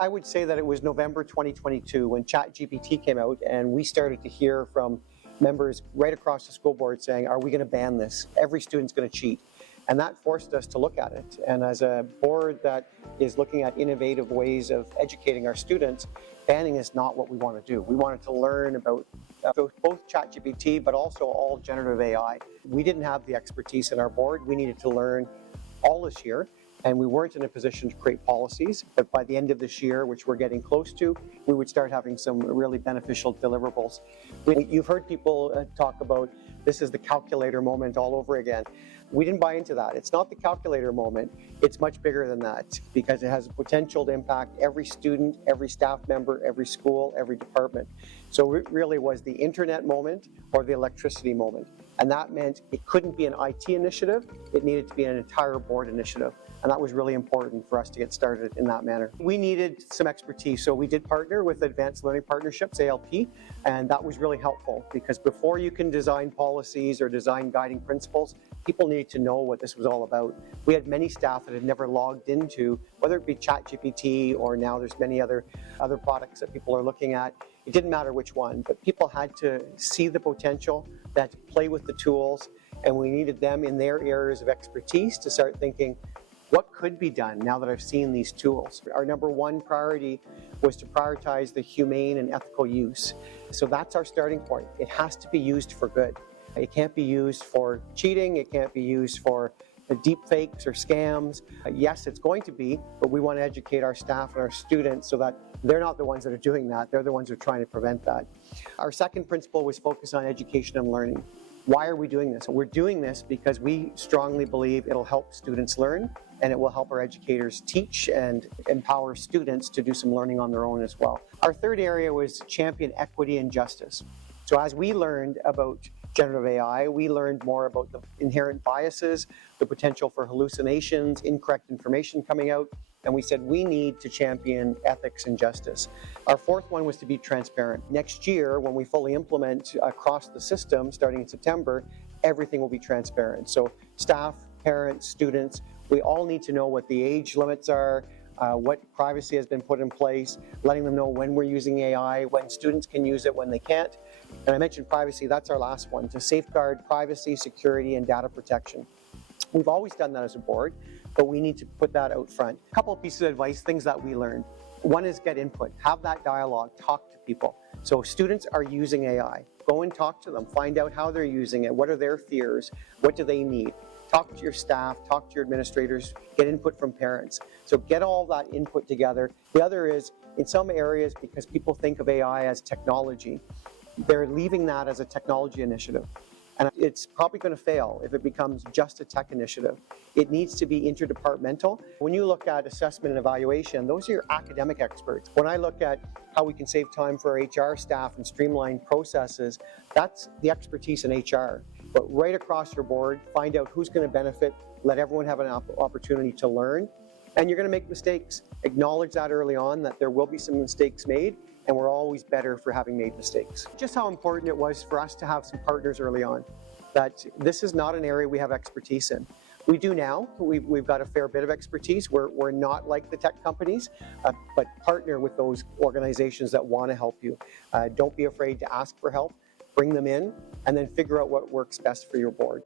I would say that it was November 2022 when ChatGPT came out, and we started to hear from members right across the school board saying, are we going to ban this? Every student's going to cheat. And that forced us to look at it. And as a board that is looking at innovative ways of educating our students, banning is not what we want to do. We wanted to learn about both ChatGPT, but also all generative AI. We didn't have the expertise in our board. We needed to learn all this year. And we weren't in a position to create policies, but by the end of this year, which we're getting close to, we would start having some really beneficial deliverables. You've heard people talk about this is the calculator moment all over again. We didn't buy into that. It's not the calculator moment. It's much bigger than that because it has a potential to impact every student, every staff member, every school, every department. So it really was the internet moment or the electricity moment. And that meant it couldn't be an IT initiative. It needed to be an entire board initiative. And that was really important for us to get started in that manner. We needed some expertise, so we did partner with Advanced Learning Partnerships, ALP, and that was really helpful because before you can design policies or design guiding principles, people need to know what this was all about. We had many staff that had never logged into, whether it be ChatGPT or now there's many other products that people are looking at. It didn't matter which one, but people had to see the potential, they had to play with the tools, and we needed them in their areas of expertise to start thinking, what could be done now that I've seen these tools? Our number one priority was to prioritize the humane and ethical use. So that's our starting point. It has to be used for good. It can't be used for cheating. It can't be used for deep fakes or scams. Yes, it's going to be, but we want to educate our staff and our students so that they're not the ones that are doing that. They're the ones who are trying to prevent that. Our second principle was focus on education and learning. Why are we doing this? We're doing this because we strongly believe it'll help students learn and it will help our educators teach and empower students to do some learning on their own as well. Our third area was champion equity and justice. So as we learned about generative AI, we learned more about the inherent biases, the potential for hallucinations, incorrect information coming out, and we said we need to champion ethics and justice. Our fourth one was to be transparent. Next year, when we fully implement across the system, starting in September, everything will be transparent. So staff, parents, students, we all need to know what the age limits are, what privacy has been put in place, letting them know when we're using AI, when students can use it, when they can't. And I mentioned privacy, that's our last one, to safeguard privacy, security, and data protection. We've always done that as a board, but we need to put that out front. A couple of pieces of advice, things that we learned. One is get input, have that dialogue, talk to people. So students are using AI, go and talk to them, find out how they're using it, what are their fears, what do they need. Talk to your staff, talk to your administrators, get input from parents. So get all that input together. The other is, in some areas, because people think of AI as technology, they're leaving that as a technology initiative. And it's probably going to fail if it becomes just a tech initiative. It needs to be interdepartmental. When you look at assessment and evaluation, those are your academic experts. When I look at how we can save time for our HR staff and streamline processes, that's the expertise in HR. But right across your board, find out who's going to benefit, let everyone have an opportunity to learn, and you're going to make mistakes. Acknowledge that early on, that there will be some mistakes made, and we're always better for having made mistakes. Just how important it was for us to have some partners early on, that this is not an area we have expertise in. We do now. We've got a fair bit of expertise. We're not like the tech companies, but partner with those organizations that want to help you. Don't be afraid to ask for help. Bring them in, and then figure out what works best for your board.